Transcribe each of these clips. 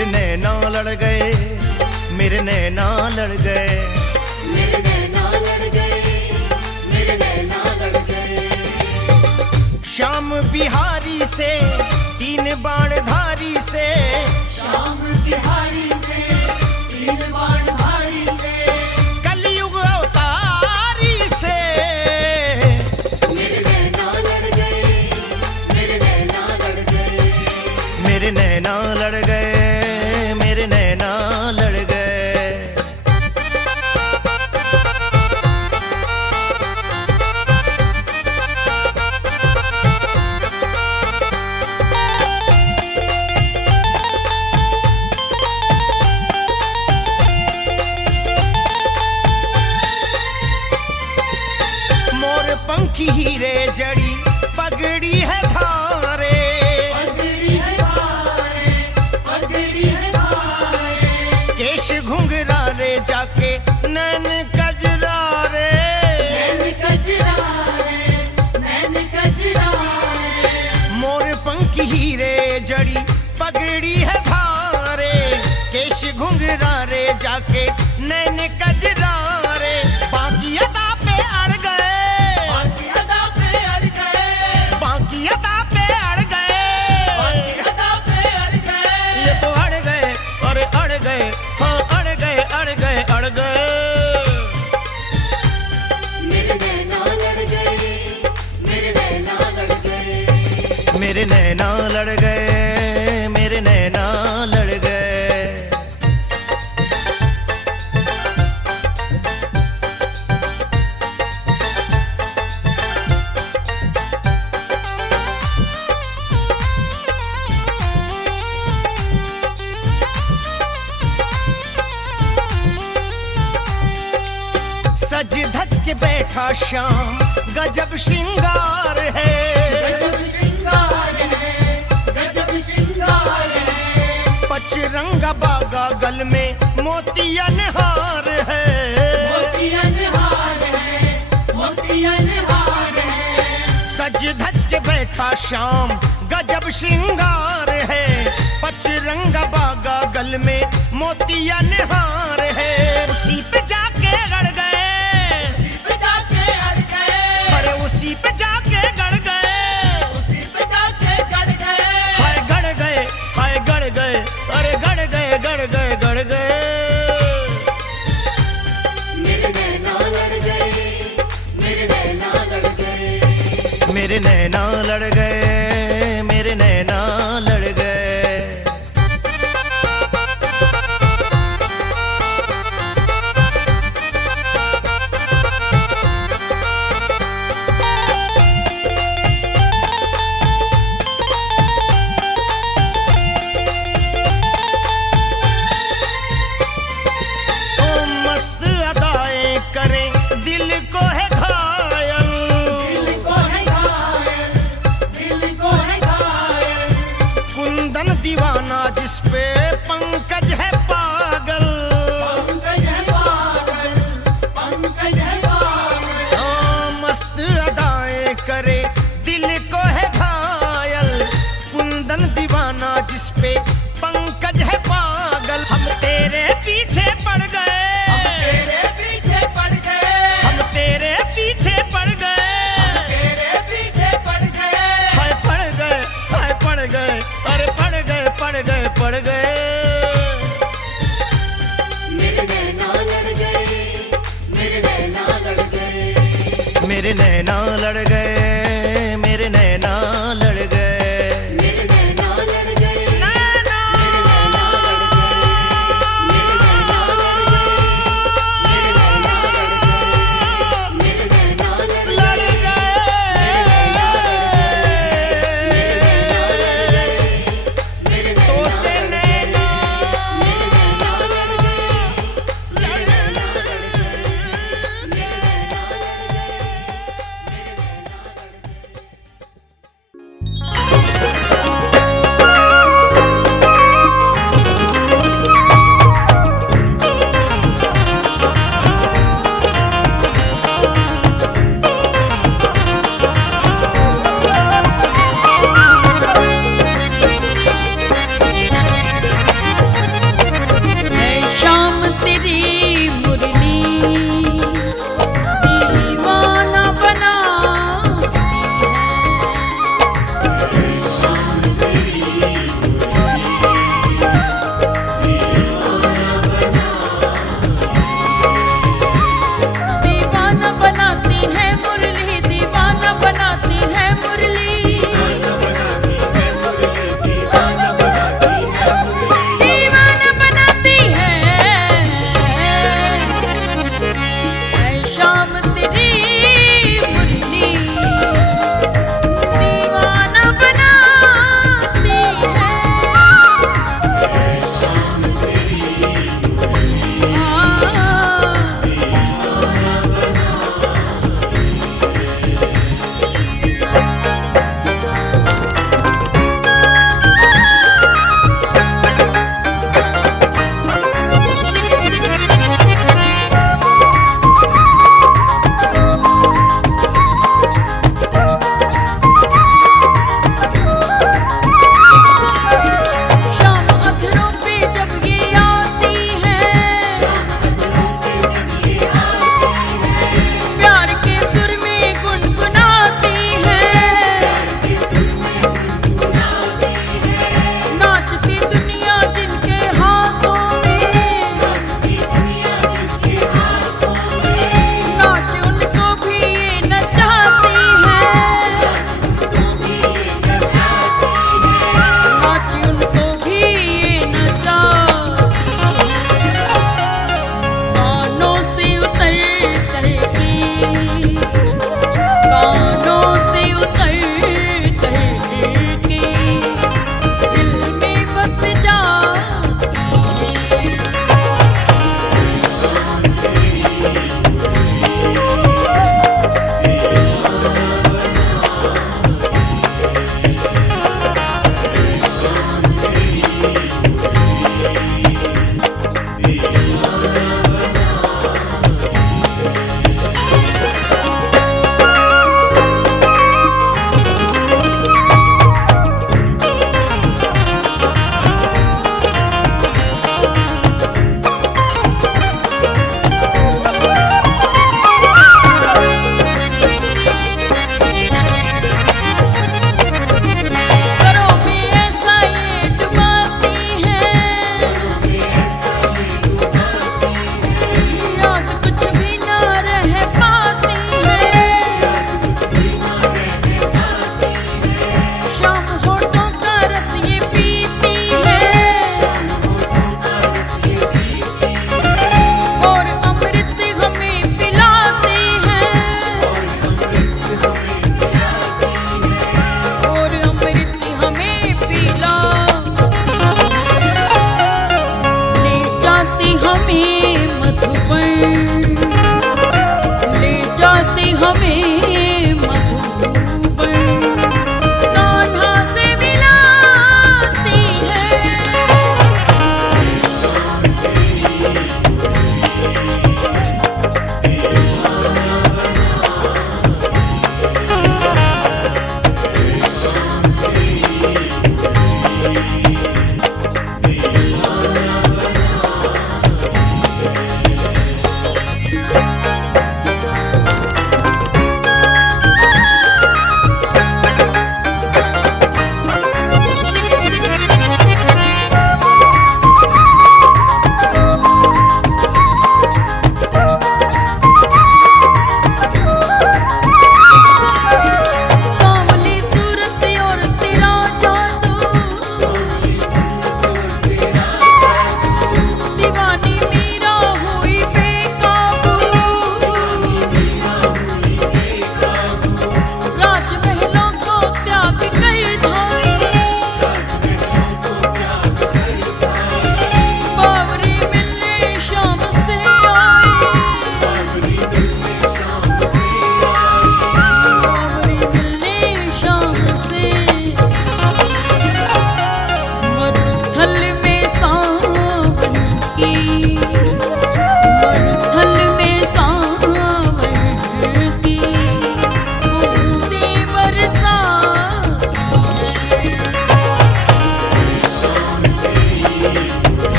मेरे नैना लड़ गए, मेरे नैना लड़ गए, मेरे नैना लड़ गए, मेरे नैना लड़ गए। श्याम बिहारी से तीन बाण धारी से, श्याम बिहारी से तीन बाण धारी से, कलयुग अवतारी से। मेरे नैना लड़ गए, मेरे नैना लड़ गए, मेरे नैना लड़ गए, मेरे नैना लड़ गए। मोर पंखी हीरे जड़ी पगड़ी है धारे, पगड़ी है धारे, पगड़ी है धारे, केश घुंघरा रे जाके नैन कजरा रे, नैन कजरा रे, नैन कजरा रे। मोर पंखी हीरे जड़ी पगड़ी है धारे, केश घुंघरा रे जाके नैन कजरा रे। बाकी अदा पे अड़ गए, बाकी अदा पे अड़ गए, बाकी अदा पे अड़ गए, बाकी अदा पे अड़ गए। ये तो अड़ गए, अरे अड़ गए, हाँ अड़ गए, अड़ गए, अड़ गए। मेरे नैना लड़ गए, मेरे नैना लड़ गए, मेरे नैना लड़ गए, मेरे नैना लड़ गए। सज धज के बैठा श्याम गजब श्रृंगार है, गजब श्रृंगार है, गजब श्रृंगार है। पचरंगा बागा गल में मोतियन हार है, मोतियन हार है, मोतियन हार है। सज धज के बैठा श्याम गजब श्रृंगार है, पचरंगा बागा गल में मोतियन हार है। उसी पे जाके गड़ गए, उसी पे जाके अड़ गए, अरे उसी पे जाके गड़ गए, उसी पे जाके गड़ गए। हाय गड़ गए, हाय गड़ गए, अरे गड़ गए, गड़ गए, गड़ गए। मेरे नैना लड़ गए, मेरे नैना लड़ गए, मेरे नैना लड़ गए, मेरे नैना लड़ गए। ओ मस्त अदाएं करें दिल को है घायल, दिल को है घायल, दिल को है घायल। कुंदन दीवाना जिस पे पंकज है पागल, पंकज है पागल, पंकज है पागल। ओ मस्त अदाएं करे दिल को है घायल, कुंदन दीवाना जिस पे पंकज है पागल। हम तेरे पीछे पड़ गए, तेरे पीछे पड़ गए, हम तेरे पीछे पड़ गए, तेरे पीछे पड़ गए। हाय पड़ गए, हाय पड़ गए, अरे पड़ गए, पड़ गए, पड़ गए। मेरे नैना लड़ गए, मेरे नैना लड़ गए, मेरे नैना लड़ गए, मेरे नैना लड़ गए। मेरे नैना लड़ गए, नैना मेरे नैना लड़ गए, मेरे नैना लड़ गए, मेरे नैना लड़ गए, मेरे नैना लड़ गए, लड़ गए, मेरे नैना तो से नैना मेरे नैना लड़ गए, लड़ मेरे नैना लड़ गए, मेरे नैना लड़ गए, मेरे नैना लड़ गए।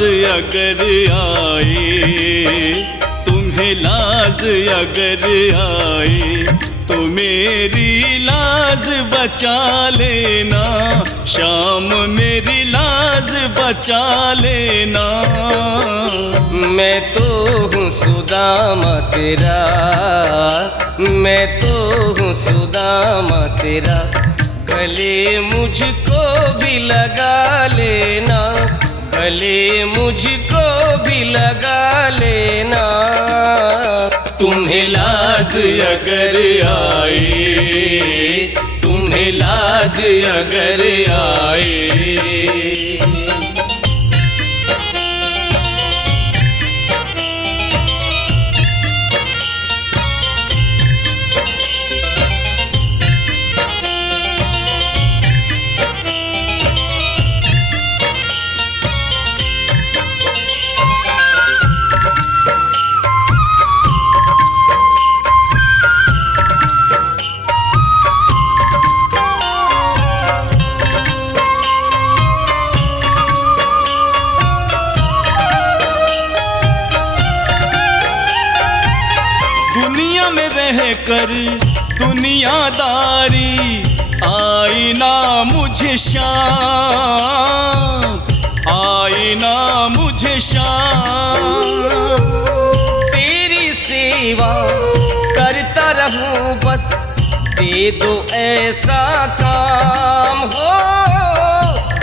अगर आए, तुम्हें लाज अगर आए, तो मेरी लाज बचा लेना, शाम मेरी लाज बचा लेना। मैं तो हूँ सुदामा तेरा, मैं तो हूँ सुदामा तेरा, गले मुझको भी लगा लेना, गले मुझको भी लगा लेना। तुम्हें लाज अगर आए, तुम्हें लाज अगर आए। दुनिया में रहकर दुनियादारी आई ना मुझे शाम, आई ना मुझे शाम। तेरी सेवा करता रहूं बस, दे दो ऐसा काम हो,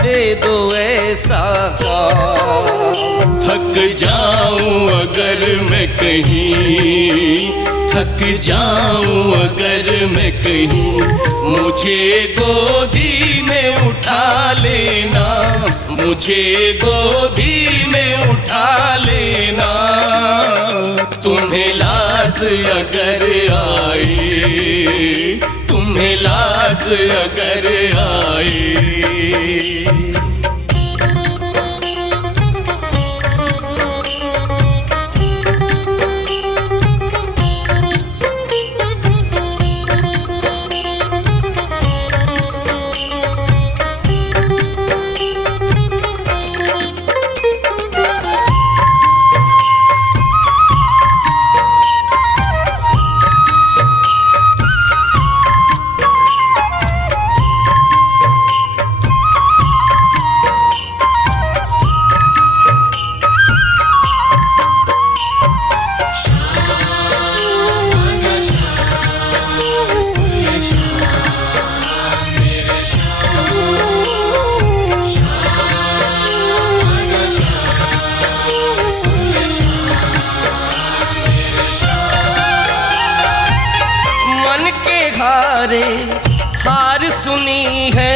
दे दो ऐसा काम। थक जाऊं अगर मैं कहीं, थक जाऊं अगर मैं कहीं, मुझे गोदी में उठा लेना, मुझे गोदी में उठा लेना। तुम्हें लाज अगर आए, तुम्हें लाज अगर आए। हार सुनी है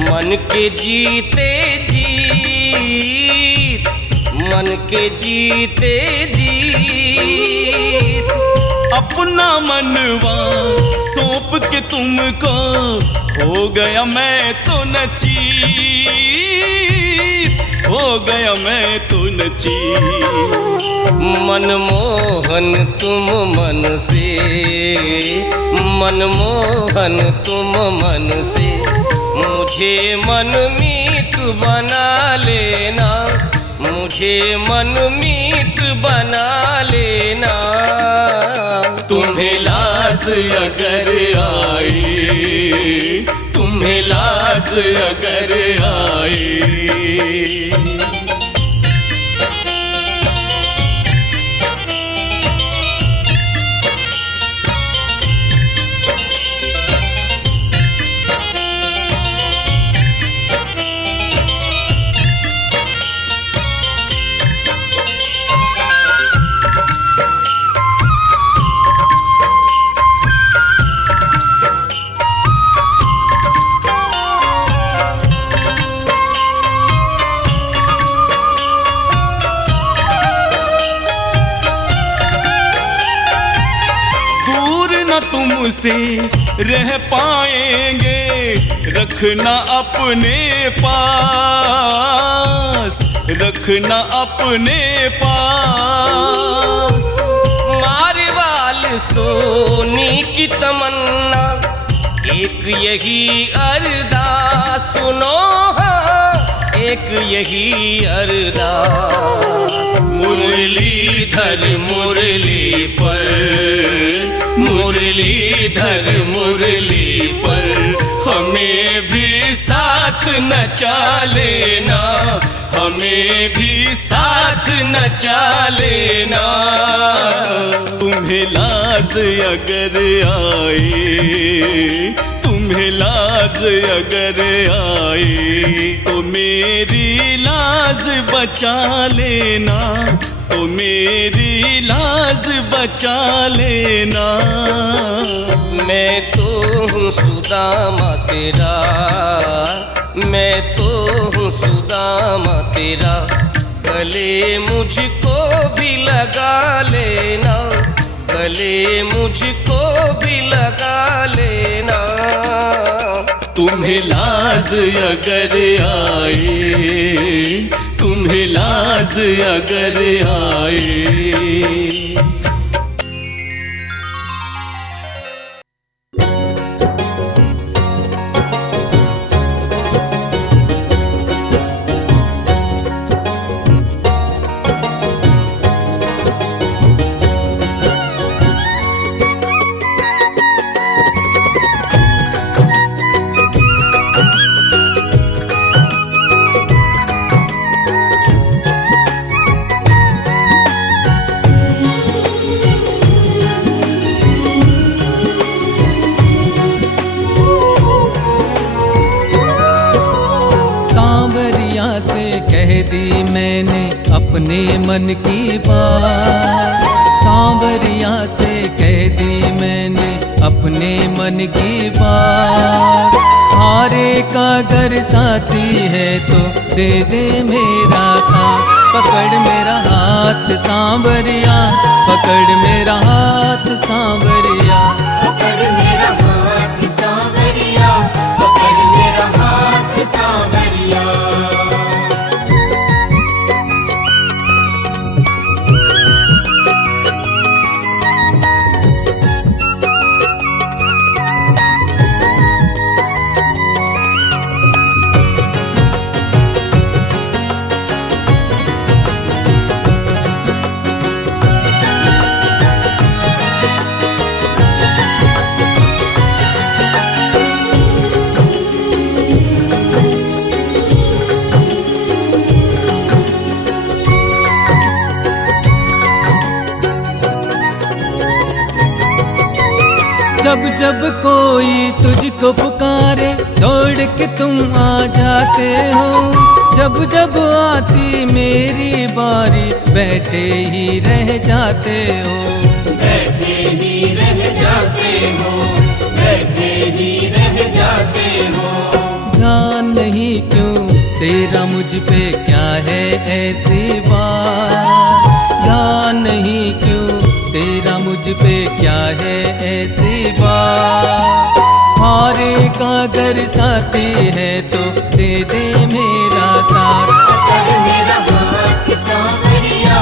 मन के जीते जीत, मन के जीते जीत। अपना मनवा सौंप के तुमको हो गया मैं तो नचीत, हो गया मैं तो नचीत। मनमोहन तुम मन से, मनमोहन तुम मन से, मुझे मनमीत बना लेना, मुझे मनमीत बना लेना। तुम्हें लाज अगर आए, तुम्हें लाज अगर आए। तुमसे रह पाएंगे, रखना अपने पास, रखना अपने पास। मारवाल सोनी की तमन्ना एक यही अरदास सुनो, हाँ एक यही अरदास। मुरलीधर मुरली पर, मुरलीधर मुरली पर, हमें भी साथ नचा लेना, हमें भी साथ नचा लेना। तुम्हें लाज अगर आए, तुम्हें लाज अगर आए, तो मेरी लाज बचा लेना, तो मेरी लाज बचा लेना। मैं तो हूँ सुदामा तेरा, मैं तो हूँ सुदामा तेरा, गले मुझको भी लगा लेना, गले मुझको भी लगा लेना। तुम्हें लाज अगर आए, तुम्हें लाज अगर आए। दी मैंने अपने मन की बात, सांवरिया से कह दी मैंने अपने मन की बात। हारे का अगर साथी है तो दे दे मेरा साथ, पकड़ मेरा हाथ सांवरिया, पकड़ मेरा हाथ सांवरिया, पकड़ मेरा हाथ सांवरिया, पकड़ मेरा हाथ सांवरिया। जब जब कोई तुझको पुकारे दौड़ के तुम आ जाते हो, जब जब आती मेरी बारी बैठे ही रह जाते हो, बैठे ही रह जाते हो, बैठे ही रह जाते हो। ध्यान नहीं क्यों तेरा मुझ पे क्या है ऐसी बात, ध्यान नहीं क्यों तेरा मुझ पे क्या है ऐसी बात। हारे का अगर साथी है तो दे दे मेरा साथ, पकड़ मेरा हाथ सांवरिया,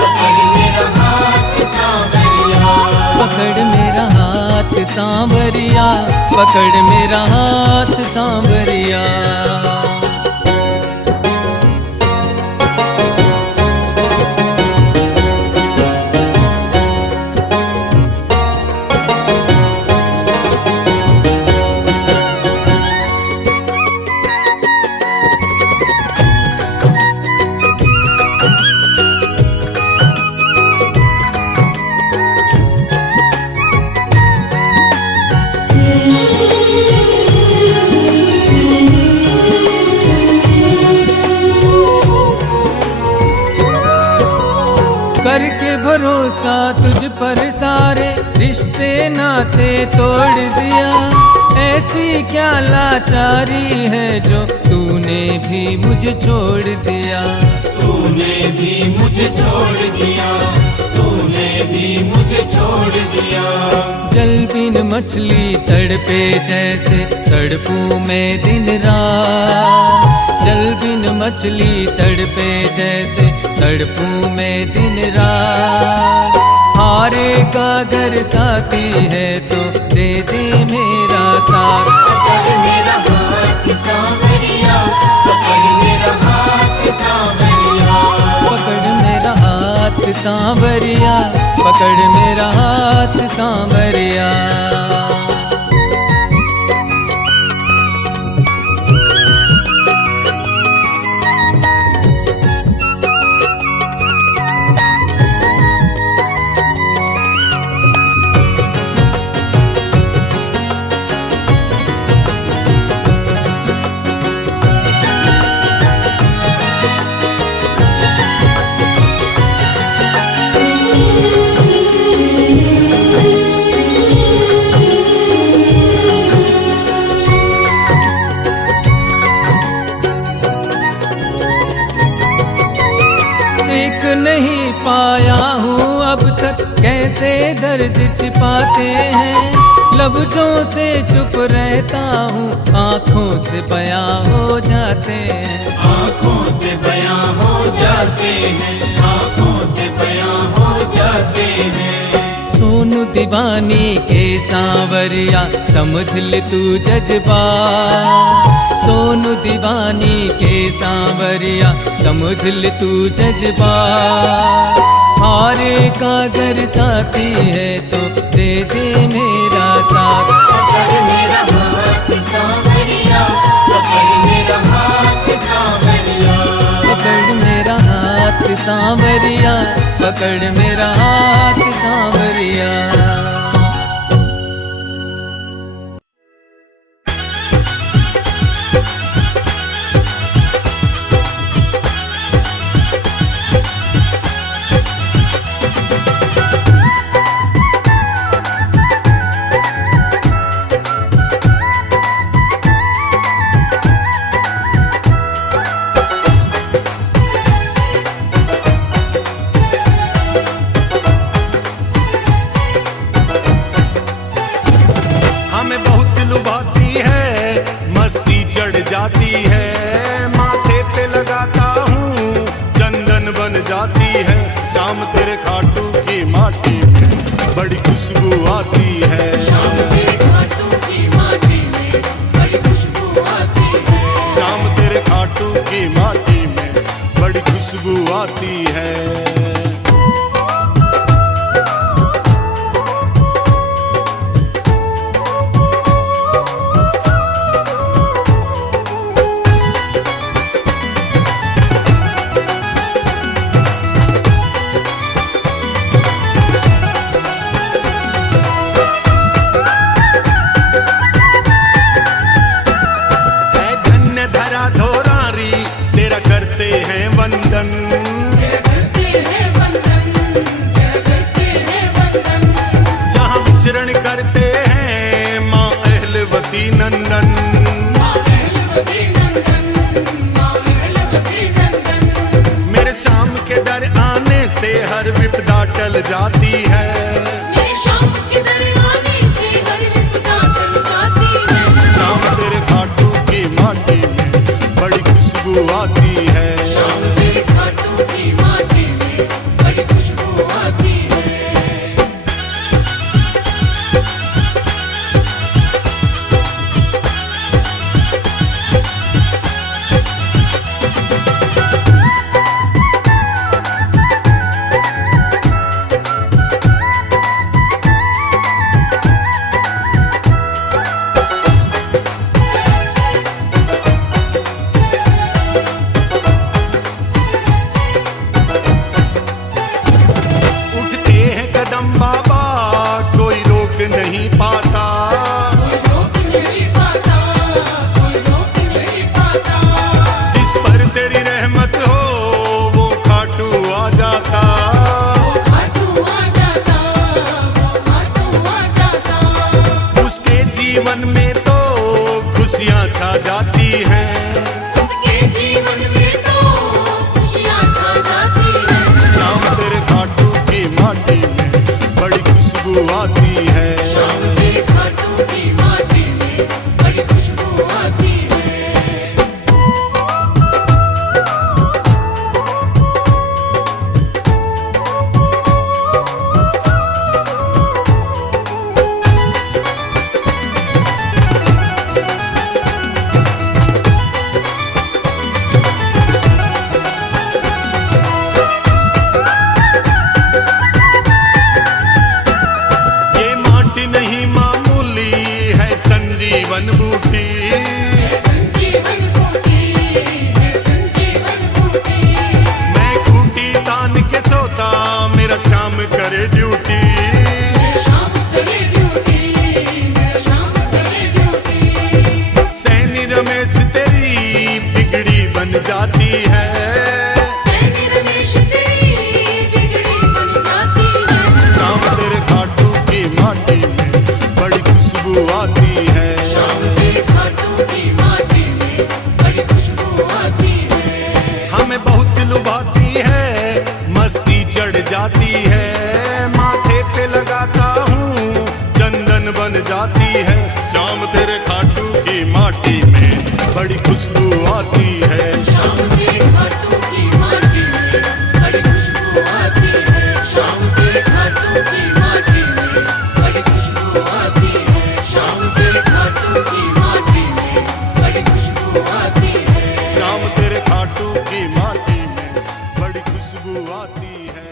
पकड़ मेरा हाथ सांवरिया, पकड़ मेरा हाथ सांवरिया, पकड़ मेरा हाथ सांवरिया। करके भरोसा तुझ पर सारे रिश्ते नाते तोड़ दिया, ऐसी क्या लाचारी है जो तूने भी मुझे छोड़ दिया, तूने भी मुझे छोड़ दिया, तूने भी मुझे छोड़ दिया। जल बिन मछली तड़पे जैसे तड़पूं मैं दिन रात, जल बिन मछली तड़पे जैसे तड़पूं मैं दिन रात। हारे का अगर साथी है तो दे दे मेरा साथ, पकड़ मेरा हाथ सांवरिया, पकड़ मेरा हाथ सांवरिया, पकड़ मेरा हाथ सांवरिया। सीख नहीं पाया हूँ अब तक कैसे दर्द छिपाते हैं, लफ्जों से चुप रहता हूँ, आँखों से बयां हो जाते हैं। आँखों से बयां हो जाते हैं, आँखों से बयां हो जाते हैं। सोनू दीवानी के सांवरिया, समझ ले तू जज्बा। सोनू दीवानी के सांवरिया, समझ ले तू जज्बा। हारे का अगर साथी है तो दे दे मेरा साथ। पकड़ मेरा हाथ सांवरिया, पकड़ मेरा हाथ सांवरिया। पकड़ मेरा हाथ सांवरिया, पकड़ मेरा हाथ सांवरिया। हमें बहुत लुभाती है, मस्ती चढ़ जाती है, माथे पे लगाता हूँ चंदन बन जाती है। शाम तेरे खाटू की माटी में बड़ी खुशबू आती है। शाम तेरे खाटू की माटी में बड़ी खुशबू आती है। शाम तेरे खाटू की माटी में बड़ी खुशबू आती है। है धन्य धरा धोरारी, तेरा करते हैं वंदन। तेरा करते हैं वंदन, तेरा करते हैं वंदन। जहाँ विचरण करते हैं माँ अहलवती नंदन। माँ अहलवती नंदन, माँ अहलवती नंदन। मेरे शाम के दर आने से हर विपदा टल जाती है। मेरे शाम के दर आने से हर विपदा टल जाती है। शाम तेरे खाटू की माटी में बड़ी खुशबू आती है। शाम तेरे खाटू की माटी में बड़ी खुशबू आती है। उठते हैं कदम बाबा, कोई रोक नहीं पाता। कोई रोक नहीं पाता, कोई रोक नहीं पाता। जिस पर तेरी रहमत हो वो खाटू आ जाता। वो खाटू आ जाता, वो खाटू आ जाता। उसके जीवन में तो खुशियाँ छा जाती हैं। उसके जीवन में तो खुशियाँ छा जाती हैं। शाम तेरे खाटू की माटी में बड़ी खुशबू आती है। शाम तेरे खाटू की माटी में बड़ी खुशबू आती है। बन जाती है। सैनी रमेश तेरी बिगड़ी बन जाती है। शाम तेरे खाटू की माटी में बड़ी खुशबू आती है। शाम तेरे खाटू की माटी में बड़ी खुशबू आती है। हमें बहुत लुभाती है, मस्ती चढ़ जाती है। माथे पे लगाता हूँ चंदन बन जाती है। शाम तेरे खाटू की माटी में बड़ी खुशबू आती है। शाम तेरे खाटू की माटी में बड़ी खुशबू आती है। शाम तेरे खाटू की माटी में बड़ी खुशबू आती है। शाम तेरे खाटू की माटी में बड़ी खुशबू आती है। शाम तेरे खाटू की माटी में बड़ी खुशबू आती है।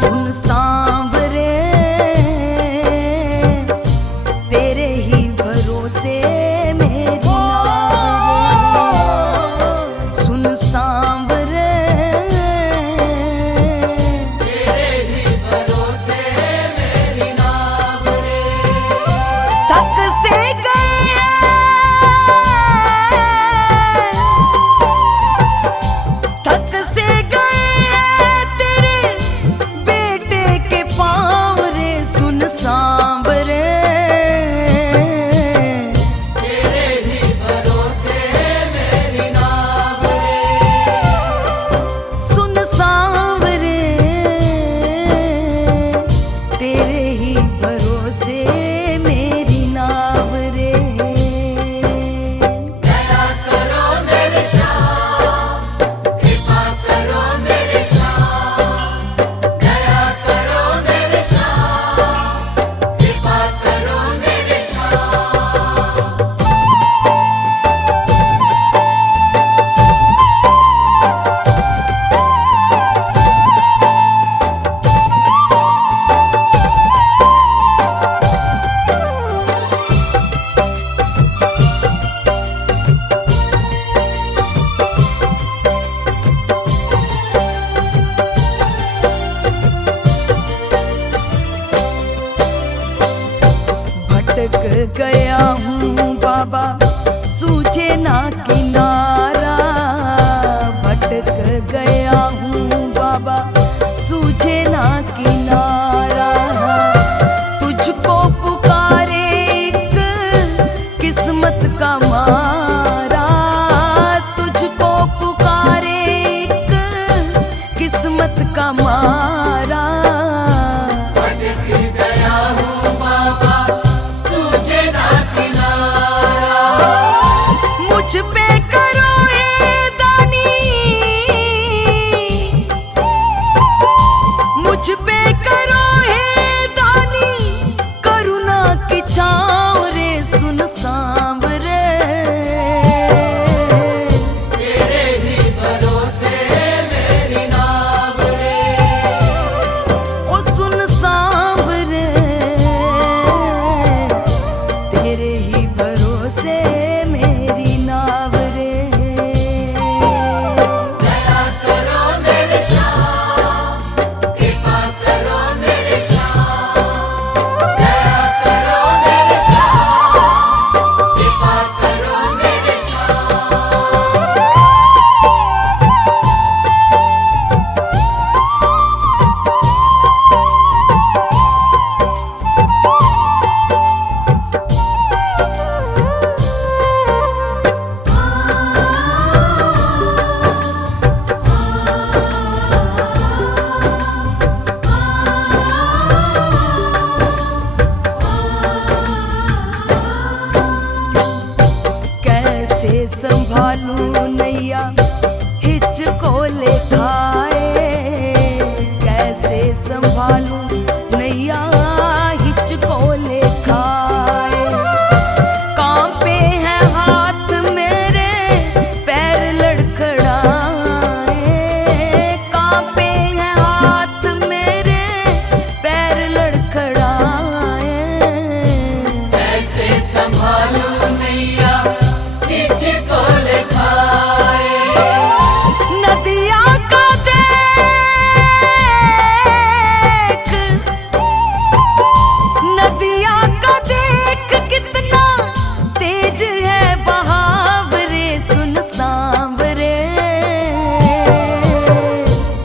सुन सांवरे तेरे ही भरोसे मेरी नाव। सुन सांवरे तेरे ही भरोसे मेरी नाव। थक से गए थक से गए तेरे बेटे के पाँव रे। सुन सांवरे तेरे ही भरोसे मेरी नाव रे। सुन सांवरे तेरे ही भरोसे मेरी नाव रे। दया करो मेरे श्याम, कृपा करो मेरे श्याम। दया करो मेरे श्याम, कृपा करो मेरे श्याम। भटक गया हूँ बाबा सूझे ना किनारा। भटक गया हूँ बाबा सूझे ना किनारा। तुझको पुकारे एक किस्मत का मारा। तुझको पुकारे एक किस्मत का मारा। मुझ पे करो ए दानी, मुझ पे करो संभालूं नैया हिचको ले खाए। कांपे हैं हाथ मेरे पैर लड़खड़ाए, कांपे हैं हाथ मेरे पैर लड़खड़ाए। ऐसे संभालूं नैया हिचको ले खाए। नदिया का देख, नदिया का देख कितना तेज है बहाव रे, सुन सांवरे।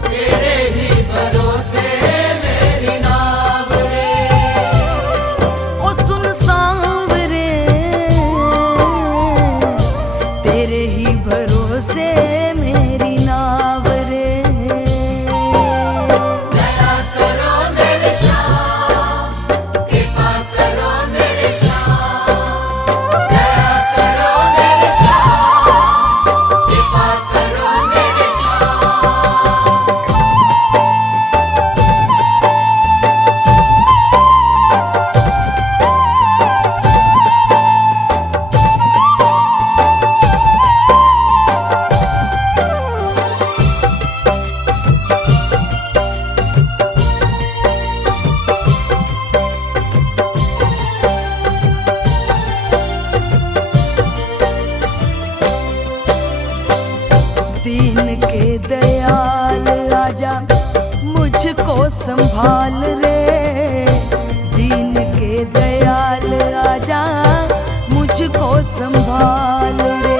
तेरे ही भरोसे मेरी नाव रे। ओ सुन सांवरे, तेरे ही भरोसे मेरी नाव रे। दया करो मेरे श्याम, कृपा करो मेरे श्याम। दया करो मेरे श्याम, कृपा करो मेरे श्याम। दीन के दयाल आजा मुझको संभाल रे, दीन के दयाल आजा मुझको संभाल रे।